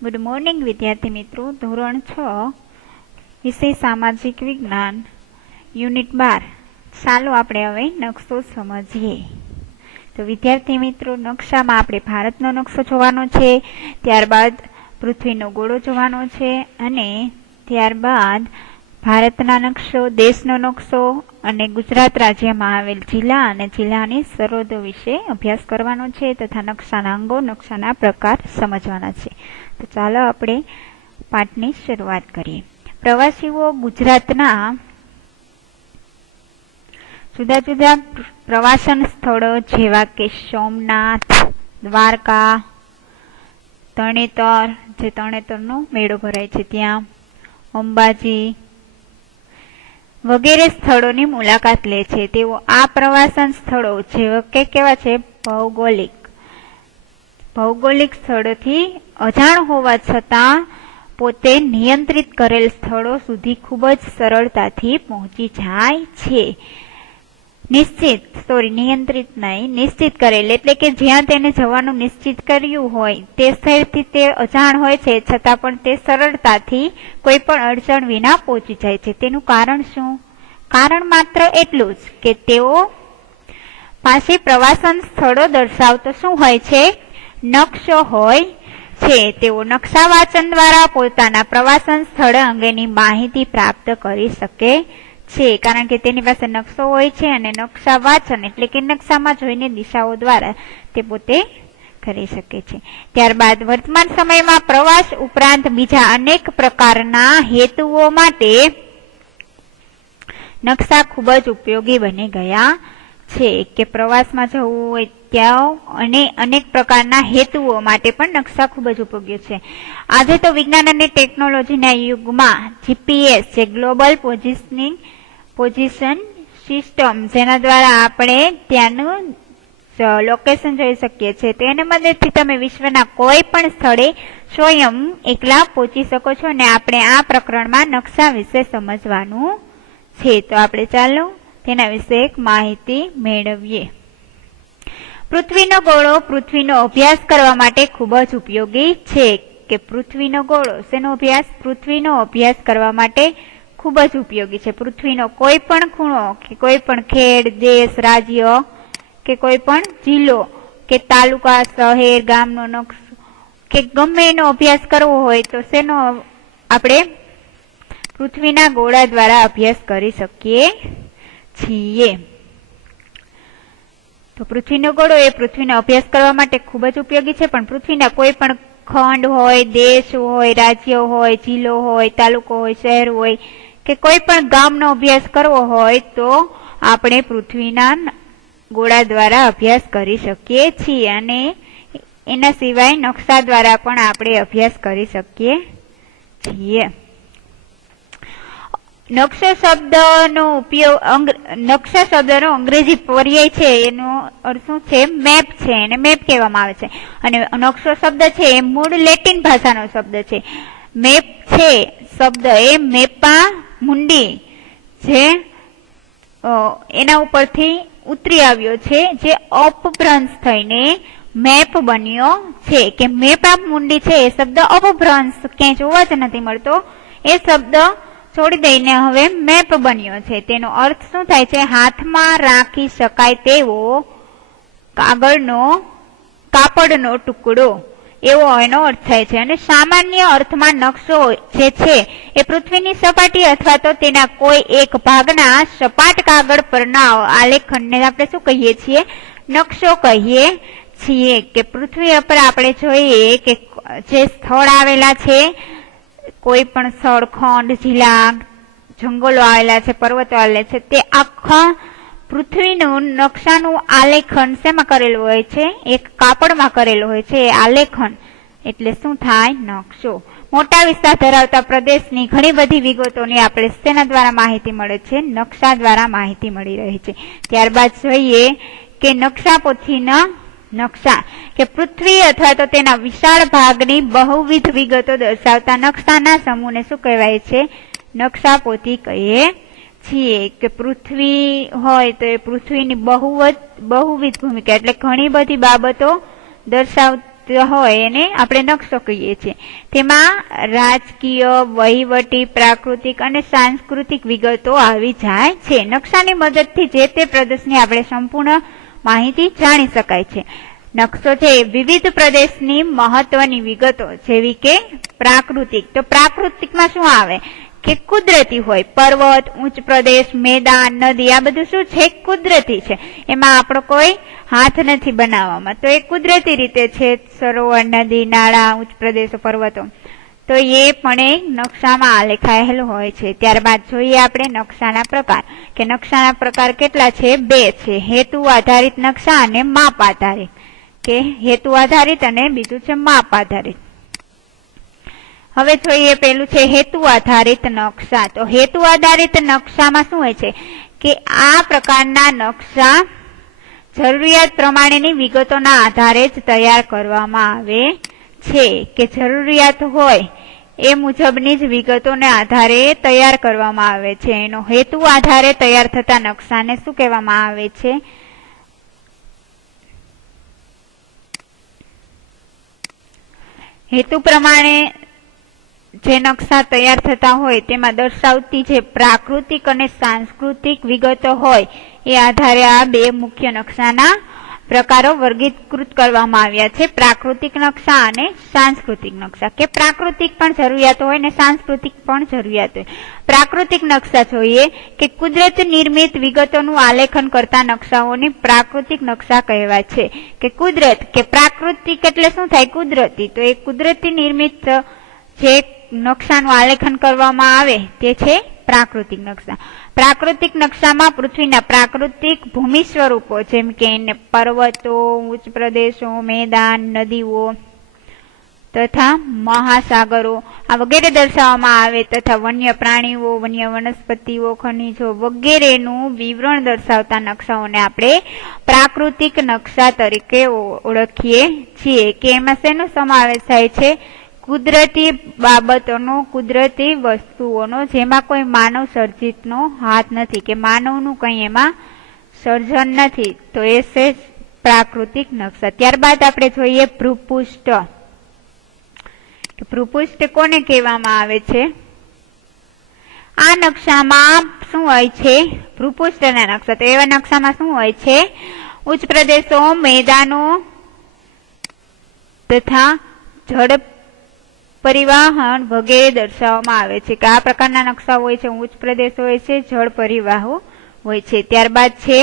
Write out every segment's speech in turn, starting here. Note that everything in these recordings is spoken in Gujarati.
ગુડ મોર્નિંગ વિદ્યાર્થી મિત્રો, ધોરણ 6 વિષય સામાજિક વિજ્ઞાન યુનિટ 12. ચાલો આપણે હવે નકશો સમજીએ. તો વિદ્યાર્થી મિત્રો, નકશામાં આપણે ભારતનો નકશો જોવાનો છે, ત્યારબાદ પૃથ્વીનો ગોળો જોવાનો છે અને ત્યારબાદ ભારતના નકશો, દેશનો નકશો અને ગુજરાત રાજ્યમાં આવેલ જિલ્લા અને જિલ્લાની સરહદો વિશે અભ્યાસ કરવાનો છે તથા નકશાના અંગો, નકશાના પ્રકાર સમજવાના છે. તો ચાલો આપણે પાઠની શરૂઆત કરીએ. પ્રવાસીઓ ગુજરાતના જુદા જુદા પ્રવાસન સ્થળો જેવા કે સોમનાથ, દ્વારકા, તરણેતર, જે તરણેતરનો મેળો ભરાય છે ત્યાં, અંબાજી વગેરે સ્થળોની મુલાકાત લે છે. તેઓ આ પ્રવાસન સ્થળો જેવા કે કેવા છે, ભૌગોલિક સ્થળોથી અજાણ હોવા છતાં પોતે નિયંત્રિત કરેલ સ્થળો સુધી ખૂબ જ સરળતાથી પહોંચી જાય છે. નિશ્ચિત કરેલ એટલે કે જ્યાં તેને જવાનું નિશ્ચિત કર્યું હોય તે સ્થળથી તે અજાણ હોય છે, છતાં પણ તે સરળતાથી કોઈ પણ અડચણ વિના પહોંચી જાય છે. તેનું કારણ શું? કારણ માત્ર એટલું જ કે તેઓ પાસે પ્રવાસન સ્થળો દર્શાવતો શું હોય છે? નકશો હોય છે. તેઓ નકશા વાંચન દ્વારા પોતાના પ્રવાસન સ્થળ અંગેની માહિતી પ્રાપ્ત કરી શકે છે, કારણ કે તેની પાસે નકશો હોય છે અને નકશા વાંચન એટલે કે નકશામાં જોઈને દિશાઓ દ્વારા તે પોતે કરી શકે છે. ત્યારબાદ વર્તમાન સમયમાં પ્રવાસ ઉપરાંત બીજા અનેક પ્રકારના હેતુઓ માટે નકશા ખૂબ જ ઉપયોગી બની ગયા છે. કે પ્રવાસમાં જવું હોય ત્યાં અને અનેક પ્રકારના હેતુઓ માટે પણ નકશા ખૂબ જ ઉપયોગી છે. આજે તો વિજ્ઞાન અને ટેકનોલોજીના યુગમાં જીપીએસ, જે ગ્લોબલ પોઝિશન સિસ્ટમ, જેના દ્વારા આપણે ત્યાંનું લોકેશન જોઈ શકીએ છીએ, તેની મદદથી તમે વિશ્વના કોઈ પણ સ્થળે સ્વયં એકલા પહોંચી શકો છો. અને આપણે આ પ્રકરણમાં નકશા વિશે સમજવાનું છે. તો આપણે ચાલો તેના વિશે એક માહિતી મેળવીએ. પૃથ્વીનો ગોળો પૃથ્વીનો અભ્યાસ કરવા માટે ખૂબ જ ઉપયોગી છે. કે પૃથ્વીનો ગોળો શેનો અભ્યાસ? પૃથ્વીનો અભ્યાસ કરવા માટે ખૂબ જ ઉપયોગી છે. પૃથ્વીનો કોઈ પણ ખૂણો કે કોઈ પણ ખેડ, દેશ, રાજ્ય કે કોઈ પણ જિલ્લો કે તાલુકા, શહેર, ગામનો નકશો કે ગમે એનો અભ્યાસ કરવો હોય તો શેનો આપણે પૃથ્વીના ગોળા દ્વારા અભ્યાસ કરી શકીએ છીએ. તો પૃથ્વીનો ગોળો એ પૃથ્વીનો અભ્યાસ કરવા માટે ખૂબ જ ઉપયોગી છે. પણ પૃથ્વીના કોઈ પણ ખંડ હોય, દેશ હોય, રાજ્ય હોય, જિલ્લો હોય, તાલુકો હોય, શહેર હોય કે કોઈ પણ ગામનો અભ્યાસ કરવો હોય તો આપણે પૃથ્વીના ગોળા દ્વારા અભ્યાસ કરી શકીએ છીએ. અને એના સિવાય નકશા દ્વારા પણ આપણે અભ્યાસ કરી શકીએ છીએ. નકશા શબ્દનો અંગ્રેજી પર્યાય છે, એનો અર્થ શું છે? મેપ છે. એને મેપ કહેવામાં આવે છે. અને નકશો શબ્દ છે એ મૂળ લેટિન ભાષાનો શબ્દ છે. મેપ છે શબ્દ એ મેપા મુંડી, જે એના ઉપરથી ઉતરી આવ્યો છે, જે અપભ્રંશ થઈને મેપ બન્યો છે. કે મેપા મુંડી છે એ શબ્દ અપભ્રંશ ક્યાંય જોવા જ નથી મળતો, એ શબ્દ છોડી દઈને હવે મેપ બન્યો છે. તેનો અર્થ શું થાય છે? હાથમાં રાખી શકાય તેવો કાપડનો ટુકડો, એવો એનો અર્થ થાય છે. અને સામાન્ય અર્થમાં નકશો જે છે એ પૃથ્વીની સપાટી અથવા તો તેના કોઈ એક ભાગના સપાટ કાગળ પરના આલેખનને આપણે શું કહીએ છીએ? નકશો કહીએ છીએ. કે પૃથ્વી પર આપણે જોઈએ કે જે સ્થળ આવેલા છે, કોઈ પણ સ્થળ, ખંડ, જિલ્લા, જંગલો આવેલા છે, પર્વતો આવેલા છે, તે આખા પૃથ્વીનું નકશાનું આલેખન શેમાં કરેલું હોય છે? એક કાપડમાં કરેલું હોય છે. આલેખન એટલે શું થાય? નકશો. મોટા વિસ્તાર ધરાવતા પ્રદેશની ઘણી બધી વિગતોની આપણે શેના દ્વારા માહિતી મળે છે? નકશા દ્વારા માહિતી મળી રહી છે. ત્યારબાદ જોઈએ કે નકશા પોથીના નકશા, કે પૃથ્વી અથવા તો તેના વિશાળ ભાગની બહુવિધ વિગતો દર્શાવતા નકશાના સમૂહને શું કહેવાય છે? નકશા પોથી કહીએ છીએ. કે પૃથ્વી હોય તો એ પૃથ્વીની બહુવિધ ભૂમિકા એટલે ઘણી બધી બાબતો દર્શાવતા હોય એને આપણે નકશો કહીએ છીએ. તેમાં રાજકીય, વહીવટી, પ્રાકૃતિક અને સાંસ્કૃતિક વિગતો આવી જાય છે. નકશાની મદદથી જે તે પ્રદેશની આપણે સંપૂર્ણ માહિતી જાણી શકાય છે. નકશો છે વિવિધ પ્રદેશની મહત્વની વિગતો જેવી કે પ્રાકૃતિક. તો પ્રાકૃતિકમાં શું આવે કે કુદરતી હોય, પર્વત, ઉચ્ચ પ્રદેશ, મેદાન, નદી, આ બધું શું છે કુદરતી છે. એમાં આપણો કોઈ હાથ નથી બનાવવામાં, તો એ કુદરતી રીતે છે. સરોવર, નદી, નાળા, ઉચ્ચ પ્રદેશો, પર્વતો, તો એ પણ એક નકશામાં આલેખાયેલ હોય છે. ત્યારબાદ જોઈએ આપણે નકશાના પ્રકાર, કે નકશાના પ્રકાર કેટલા છે? 2 છે. હેતુ આધારિત નકશા અને માપ આધારિત, કે હેતુ આધારિત અને બીજું છે માપ આધારિત. હવે જોઈએ પેલું છે હેતુ આધારિત નકશા. તો હેતુ આધારિત નકશામાં શું હોય છે કે આ પ્રકારના નકશા જરૂરિયાત પ્રમાણેની વિગતોના આધારે જ તૈયાર કરવામાં આવે છે, કે જરૂરિયાત હોય એ મુજબની જ વિગતોને આધારે તૈયાર કરવામાં આવે છે. એનો હેતુ આધારે તૈયાર થતા નકશાને શું કહેવામાં આવે છે? હેતુ પ્રમાણે જે નકશા તૈયાર થતા હોય તેમાં દર્શાવતી જે પ્રાકૃતિક અને સાંસ્કૃતિક વિગતો હોય એ આધારે આ 2 મુખ્ય નકશાના પ્રકારો વર્ગીકૃત કરવામાં આવ્યા છે, પ્રાકૃતિક નકશા અને સાંસ્કૃતિક નકશા. કે પ્રાકૃતિક પણ જરૂરિયાત હોય ને સાંસ્કૃતિક પણ જરૂરિયાત હોય. પ્રાકૃતિક નકશા જોઈએ કે કુદરત નિર્મિત વિગતોનું આલેખન કરતા નકશાઓની પ્રાકૃતિક નકશા કહેવાય છે. કે કુદરત, કે પ્રાકૃતિક એટલે શું થાય? કુદરતી. તો એ કુદરતી નિર્મિત જે નકશાનું આલેખન કરવામાં આવે તે છે પ્રાકૃતિક નકશા. પ્રાકૃતિક નકશામાં પૃથ્વીના પ્રાકૃતિક ભૂમિ સ્વરૂપો જેમ કે પર્વતો, ઉચ્ચ પ્રદેશો, મેદાન, નદીઓ તથા મહાસાગરો આ વગેરે દર્શાવવામાં આવે, તથા વન્ય પ્રાણીઓ, વન્ય વનસ્પતિઓ, ખનિજો વગેરેનું વિવરણ દર્શાવતા નકશાઓને આપણે પ્રાકૃતિક નકશા તરીકે ઓળખીએ છીએ. કે એમાં શેનો સમાવેશ થાય છે? કુદરતી બાબતોનો, કુદરતી વસ્તુઓનો, જેમાં કોઈ માનવ સર્જિતનો હાથ નથી, કે માનવનું કંઈ એમાં સર્જન નથી. તો એ છે પ્રાકૃતિક નકશા. ત્યારબાદ આપણે જોઈએ ભૂપૃષ્ઠ. ભૂપૃષ્ઠ કોને કહેવામાં આવે છે? આ નકશામાં શું હોય છે? ભૂપૃષ્ઠના નકશા. તો એવા નકશામાં શું હોય છે? ઉચ્ચ પ્રદેશો, મેદાનો તથા જળ પરિવહન વગેરે દર્શાવવામાં આવે છે. કે આ પ્રકારના નકશા હોય છે. ઉચ્ચ પ્રદેશ હોય છે, જળ પરિવાહો હોય છે. ત્યારબાદ છે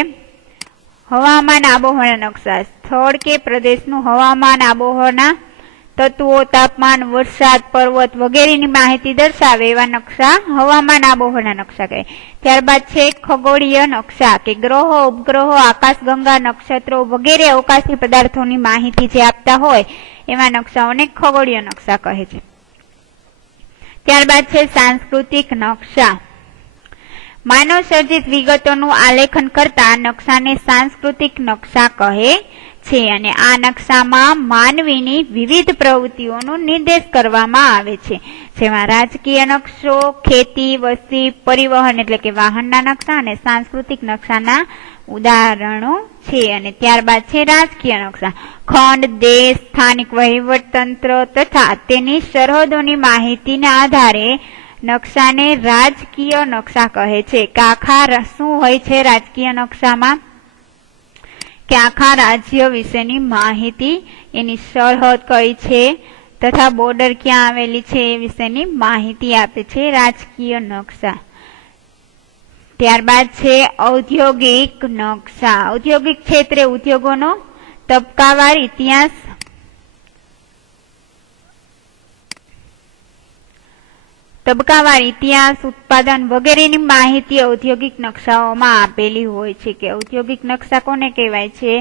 હવામાન આબોહવાના નકશા. સ્થળ કે પ્રદેશનું હવામાન, આબોહવાના તત્વો, તાપમાન, વરસાદ, પર્વત વગેરેની માહિતી દર્શાવે એવા નકશા હવામાન આબોહવાના નકશા કહે. ત્યારબાદ છે ખગોળીય નકશા. કે ગ્રહો, ઉપગ્રહો, આકાશગંગા, નક્ષત્રો વગેરે અવકાશી પદાર્થોની માહિતી જે આપતા હોય એવા નકશાઓને ખગોળીય નકશા કહે છે. ત્યારબાદ છે સાંસ્કૃતિક નકશા. માનવ સર્જિત વિગતોનું આલેખન કરતા નકશાને સાંસ્કૃતિક નકશા કહે છે. અને આ નકશામાં માનવીની વિવિધ પ્રવૃત્તિઓનો નિર્દેશ કરવામાં આવે છે, જેમાં રાજકીય નકશો, ખેતી, વસ્તી, પરિવહન એટલે કે વાહનના નકશા અને સાંસ્કૃતિક નકશાના ઉદાહરણો છે. અને ત્યારબાદ છે રાજકીય નકશા. ખંડ, દેશ, સ્થાનિક વહીવટતંત્ર તથા તેની સરહદોની માહિતીના આધારે નકશાને રાજકીય નકશા કહે છે. કે આખા શું હોય છે રાજકીય નકશામાં? કે આખા રાજ્ય વિશેની માહિતી, એની સરહદ કઈ છે તથા બોર્ડર ક્યાં આવેલી છે એ વિશેની માહિતી આપે છે રાજકીય નકશા. ત્યારબાદ છે ઔદ્યોગિક નકશા. ઔદ્યોગિક ક્ષેત્રે ઉદ્યોગોનો તબક્કાવાર ઇતિહાસ, ઉત્પાદન વગેરેની માહિતી ઔદ્યોગિક નકશાઓમાં આપેલી હોય છે. કે ઔદ્યોગિક નકશા કોને કહેવાય છે?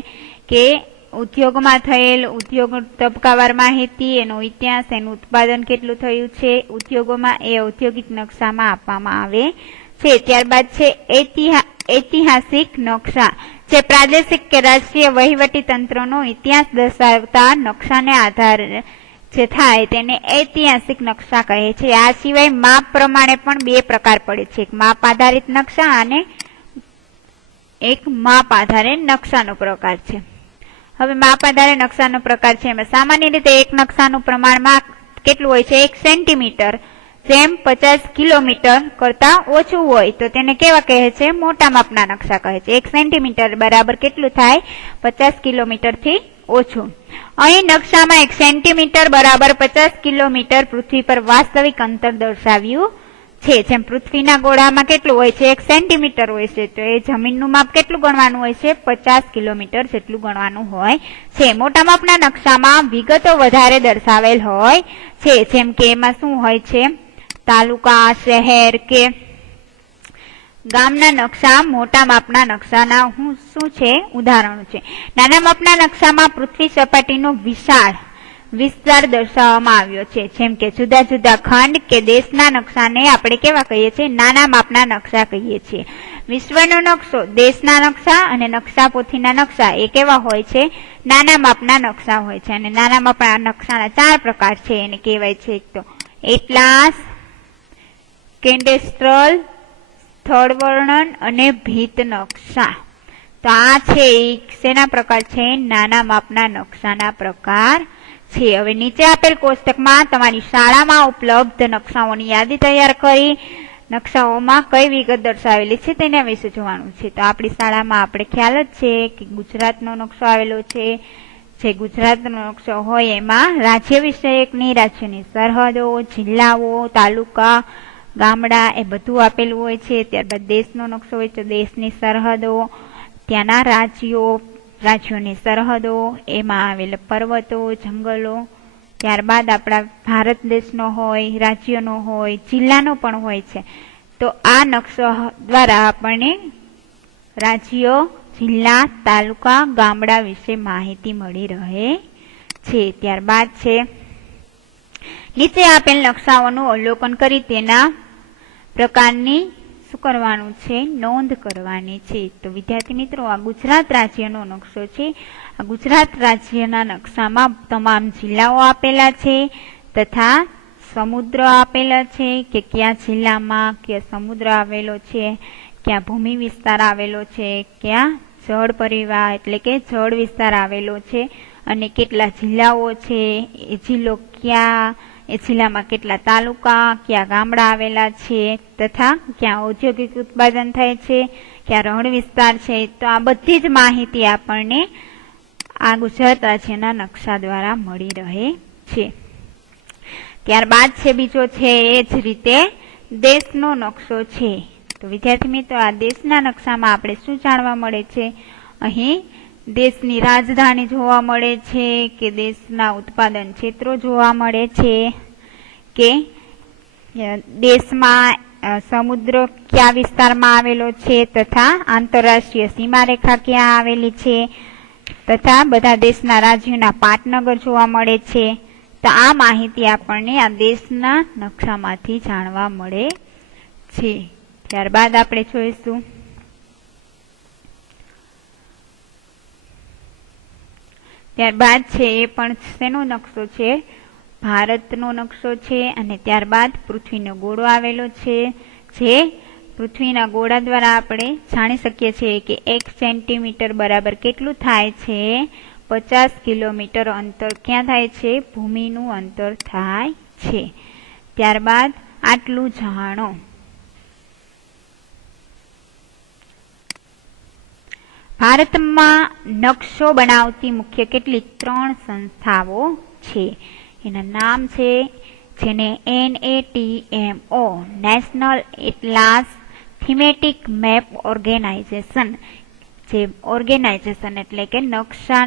કે ઉદ્યોગમાં થયેલ ઉદ્યોગ તબક્કાવાર માહિતી, એનો ઇતિહાસ, એનું ઉત્પાદન કેટલું થયું છે ઉદ્યોગોમાં, એ ઔદ્યોગિક નકશામાં આપવામાં આવે છે. ત્યારબાદ છે ઐતિહાસિક નકશા. જે પ્રાદેશિક કે રાષ્ટ્રીય વહીવટી તંત્રનો ઇતિહાસ દર્શાવતા નકશાને આધારે જે થાય તેને ઐતિહાસિક નકશા કહે છે. આ સિવાય માપ પ્રમાણે પણ 2 પ્રકાર પડે છે, એક માપ આધારિત નકશા અને એક માપ આધારે નકશાનો પ્રકાર છે. હવે માપ આધારે નકશાનો પ્રકાર છે. એમાં સામાન્ય રીતે એક નકશાનું પ્રમાણમાં કેટલું હોય છે? 1 સેન્ટીમીટર. જેમ 50 કિલોમીટર કરતા ઓછું હોય તો તેને કેવા કહે છે? મોટા માપના નકશા કહે છે. 1 સેન્ટીમીટર બરાબર કેટલું થાય? 50 કિલોમીટર થી ઓછું. અહીં નકશામાં 1 સેન્ટીમીટર બરાબર 50 કિલોમીટર પૃથ્વી પર વાસ્તવિક અંતર દર્શાવ્યું છે. જેમ પૃથ્વીના ગોળામાં કેટલું હોય છે? 1 સેન્ટીમીટર હોય છે, તો એ જમીનનું માપ કેટલું ગણવાનું હોય છે? 50 કિલોમીટર જેટલું ગણવાનું હોય છે. મોટા માપના નકશામાં વિગતો વધારે દર્શાવેલ હોય છે. જેમ કે એમાં શું હોય છે? તાલુકા, શહેર કે ગામના નકશા મોટા માપના નકશાના શું છે? ઉદાહરણો છે. નાના માપના નકશામાં પૃથ્વી સપાટીનો વિશાળ વિસ્તાર દર્શાવવામાં આવ્યો છે. જેમ કે જુદા જુદા ખંડ કે દેશના નકશાને આપણે કેવા કહીએ છીએ? નાના માપના નકશા કહીએ છીએ. વિશ્વનો નકશો, દેશના નકશા અને નકશા પોથીના નકશા એ કેવા હોય છે? નાના માપના નકશા હોય છે. અને નાના માપના નકશાના 4 પ્રકાર છે. એને કહેવાય છે એક તો એટલાસ, કેડેસ્ટ્રલ, સ્થળ વર્ણન અને ભીત નકશા. તો આ છે શેના પ્રકાર છે? નાના માપના નકશાના પ્રકાર છે. હવે નીચે આપેલ કોષ્ટકમાં તમારી શાળામાં ઉપલબ્ધ નકશાઓની યાદી તૈયાર કરી નકશાઓમાં કઈ વિગત દર્શાવેલી છે તેના વિશે જોવાનું છે. તો આપણી શાળામાં આપણે ખ્યાલ જ છે કે ગુજરાતનો નકશો આવેલો છે. જે ગુજરાતનો નકશો હોય એમાં રાજ્ય વિષયકની રાજ્યની સરહદો, જિલ્લાઓ, તાલુકા, ગામડા એ બધું આપેલું હોય છે. ત્યારબાદ દેશનો નકશો હોય તો દેશની સરહદો, ત્યાંના રાજ્યોની સરહદો, એમાં આવેલા પર્વતો, જંગલો. ત્યારબાદ આપણા ભારત દેશનો હોય, રાજ્યનો હોય, જિલ્લાનો પણ હોય છે. તો આ નકશો દ્વારા આપણને રાજ્યો, જિલ્લા, તાલુકા, ગામડા વિશે માહિતી મળી રહે છે. ત્યારબાદ છે નીચે આપેલ નકશાઓનું અવલોકન કરી તેના પ્રકારની શું કરવાનું છે? નોંધ કરવાની છે. તો વિદ્યાર્થી મિત્રો, આ ગુજરાત રાજ્યનો નકશો છે. આ ગુજરાત રાજ્યના નકશામાં તમામ જિલ્લાઓ આપેલા છે તથા સમુદ્ર આપેલા છે કે કયા જિલ્લામાં કયા સમુદ્ર આવેલો છે, ક્યાં ભૂમિ વિસ્તાર આવેલો છે, ક્યાં જળ પરિવાહ એટલે કે જળ વિસ્તાર આવેલો છે અને કેટલા જિલ્લાઓ છે, એ જિલ્લો ક્યાં, એ જિલ્લામાં કેટલા તાલુકા, ક્યાં ગામડા આવેલા છે તથા ક્યાં ઔદ્યોગિક ઉત્પાદન થાય છે, ક્યાં રણ વિસ્તાર છે. તો આ બધી જ માહિતી આપણને આ ગુજરાત રાજ્યના નકશા દ્વારા મળી રહે છે. ત્યારબાદ છે બીજો છે એ જ રીતે દેશનો નકશો છે. તો વિદ્યાર્થી મિત્રો, આ દેશના નકશામાં આપણે શું જાણવા મળે છે? અહીં દેશની રાજધાની જોવા મળે છે કે દેશના ઉત્પાદન ક્ષેત્રો જોવા મળે છે કે દેશમાં સમુદ્ર કયા વિસ્તારમાં આવેલો છે તથા આંતરરાષ્ટ્રીય સીમારેખા ક્યાં આવેલી છે તથા બધા દેશના રાજ્યોના પાટનગર જોવા મળે છે. તો આ માહિતી આપણને આ દેશના નકશામાંથી જાણવા મળે છે. ત્યારબાદ આપણે જોઈશું ત્યારબાદ છે એ પણ શેનો નકશો છે? ભારતનો નકશો છે. અને ત્યારબાદ પૃથ્વીનો ગોળો આવેલો છે. જે પૃથ્વીના ગોળા દ્વારા આપણે જાણી શકીએ છીએ કે 1 સેન્ટીમીટર બરાબર કેટલું થાય છે? 50 કિલોમીટર અંતર ક્યાં થાય છે? ભૂમિનું અંતર થાય છે. ત્યારબાદ આટલું જાણો. ભારતમાં નકશો બનાવતી મુખ્ય કેટલીક 3 સંસ્થાઓ છે. એના નામ છે જેને NATMO national atlas thematic map organisation, જે ઓર્ગેનાઇઝેશન એટલે કે નકશા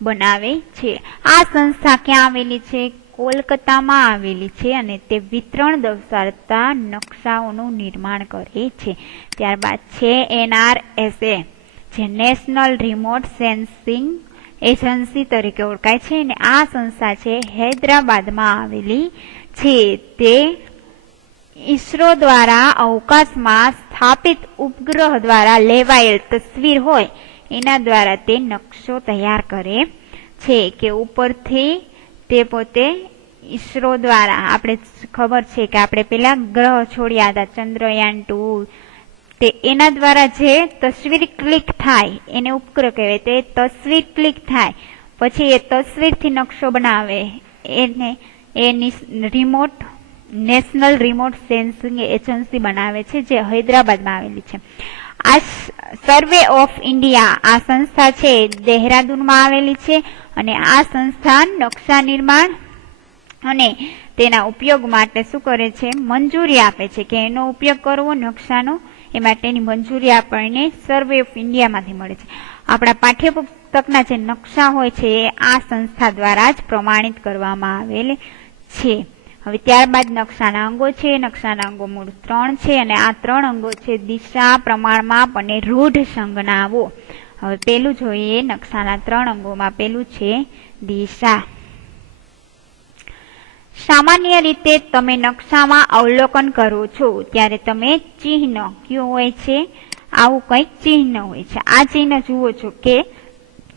બનાવે છે. આ સંસ્થા ક્યાં આવેલી છે? કોલકાતામાં આવેલી છે અને તે વિતરણ દર્શાવતા નકશાઓનું નિર્માણ કરે છે. ત્યારબાદ છે NRSA, જે નેશનલ રિમોટ સેન્સિંગ એજન્સી તરીકે ઓળખાય છે અને આ સંસ્થા છે હૈદરાબાદમાં આવેલી છે. તે ઈસરો દ્વારા અવકાશમાં સ્થાપિત ઉપગ્રહ દ્વારા લેવાયેલ તસવીર હોય એના દ્વારા તે નકશો તૈયાર કરે છે કે ઉપરથી તે પોતે ઈસરો દ્વારા, આપણે ખબર છે કે આપણે પેલા ગ્રહ છોડ્યા હતા ચંદ્રયાન 2 તે એના દ્વારા જે તસવીર ક્લિક થાય એને ઉપગ્રહ કહેવાય. તે તસવીર ક્લિક થાય પછી એ તસવીરથી નકશો બનાવે એને remote national remote sensing agency બનાવે છે, જે હૈદરાબાદમાં આવેલી છે. આ સર્વે ઓફ ઇન્ડિયા આ સંસ્થા છે દેહરાદૂનમાં આવેલી છે, અને આ સંસ્થા નકશા નિર્માણ અને તેના ઉપયોગ માટે શું કરે છે, મંજૂરી આપે છે કે એનો ઉપયોગ કરવો નકશાનો, એ માટેની મંજૂરી આપણને સર્વે ઓફ ઇન્ડિયામાંથી મળે છે. આપણા પાઠ્યપુસ્તકના જે નકશા હોય છે એ આ સંસ્થા દ્વારા જ પ્રમાણિત કરવામાં આવેલ છે. હવે ત્યારબાદ નકશાના અંગો છે. નકશાના અંગો મૂળ 3 છે, અને આ 3 અંગો છે દિશા, પ્રમાણ, માપ અને રૂઢ સંજ્ઞાઓ. હવે પેલું જોઈએ નકશાના 3 અંગોમાં. પેલું છે દિશા. સામાન્ય રીતે તમે નકશામાં અવલોકન કરો છો ત્યારે તમે ચિહ્ન કયું હોય છે, આવું કંઈક ચિહ્ન હોય છે. આ ચિહ્ન જુઓ છો કે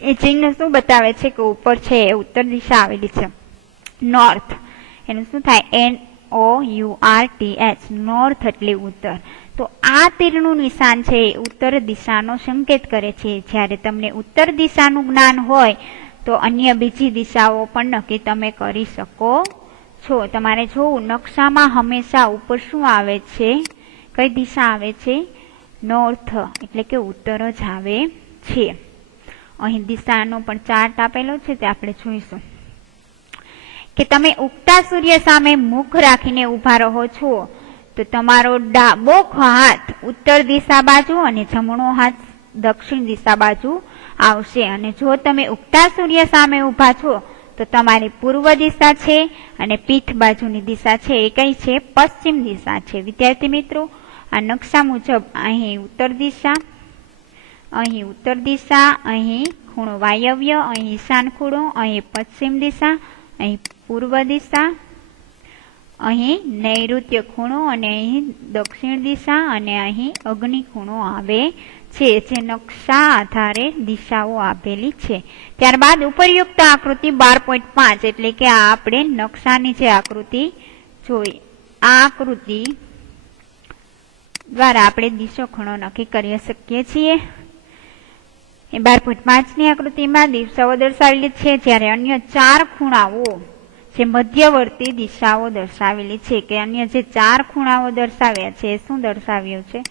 એ ચિહ્ન શું બતાવે છે કે ઉપર છે ઉત્તર દિશા આવેલી છે, નોર્થ. એનું શું થાય, NOURTH, નોર્થ એટલે ઉત્તર. તો આ તીરનું નિશાન છે એ ઉત્તર દિશાનો સંકેત કરે છે. જ્યારે તમને ઉત્તર દિશાનું જ્ઞાન હોય તો અન્ય બીજી દિશાઓ પણ નક્કી તમે કરી શકો છો. તમારે જોવું નકશામાં હંમેશા ઉપર શું આવે છે, કઈ દિશા આવે છે, નોર્થ એટલે કે ઉત્તર જ આવે છે. અહીં દિશાનો પણ ચાર્ટ આપેલો છે તે આપણે જોઈશું કે તમે ઉગતા સૂર્ય સામે મુખ રાખીને ઊભા રહો છો તો તમારો ડાબો હાથ ઉત્તર દિશા બાજુ અને જમણો હાથ દક્ષિણ દિશા બાજુ આવશે. અને જો તમે ઉગતા સૂર્ય સામે ઊભા છો તો તમારી પૂર્વ દિશા છે અને પીઠ બાજુની દિશા છે એ કઈ છે, પશ્ચિમ દિશા છે. વિદ્યાર્થી મિત્રો, આ નકશા મુજબ અહીં ઉત્તર દિશા, અહીં ઉત્તર દિશા, અહીં ખૂણો વાયવ્ય, અહીં ઈશાન ખૂણો, અહીં પશ્ચિમ દિશા, અહીં પૂર્વ દિશા, અહીં નૈઋત્ય ખૂણો અને અહીં દક્ષિણ દિશા અને અહીં અગ્નિ ખૂણો આવે છે, જે નકશા આધારે દિશાઓ આપેલી છે. ત્યારબાદ ઉપરયુક્ત આકૃતિ 12.5 એટલે કે આ આપણે નકશાની જે આકૃતિ જોઈ, આ આકૃતિ દ્વારા આપણે દિશો ખૂણો નક્કી કરી શકીએ છીએ. એ 12.5 ની આકૃતિમાં દિશાઓ દર્શાવેલી છે, જ્યારે અન્ય 4 ખૂણાઓ જે મધ્યવર્તી દિશાઓ દર્શાવેલી છે, કે અન્ય જે 4 ખૂણાઓ દર્શાવ્યા છે એ શું દર્શાવ્યું છે,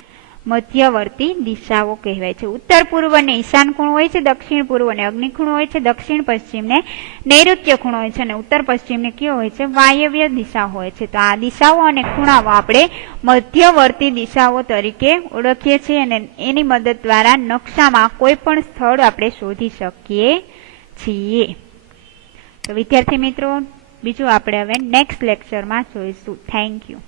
મધ્યવર્તી દિશાઓ કહેવાય છે. ઉત્તર પૂર્વ ને ઈશાન ખૂણો હોય છે, દક્ષિણ પૂર્વ ને અગ્નિ ખૂણો હોય છે, દક્ષિણ પશ્ચિમ ને નૈઋત્ય ખૂણો હોય છે, અને ઉત્તર પશ્ચિમ ને કયો હોય છે, વાયવ્ય દિશા હોય છે. તો આ દિશાઓ અને ખૂણાઓ આપણે મધ્યવર્તી દિશાઓ તરીકે ઓળખીએ છીએ, અને એની મદદ દ્વારા નકશામાં કોઈ પણ સ્થળ આપણે શોધી શકીએ છીએ. તો વિદ્યાર્થી મિત્રો, બીજું આપણે હવે નેક્સ્ટ લેક્ચરમાં જોઈશું. Thank you.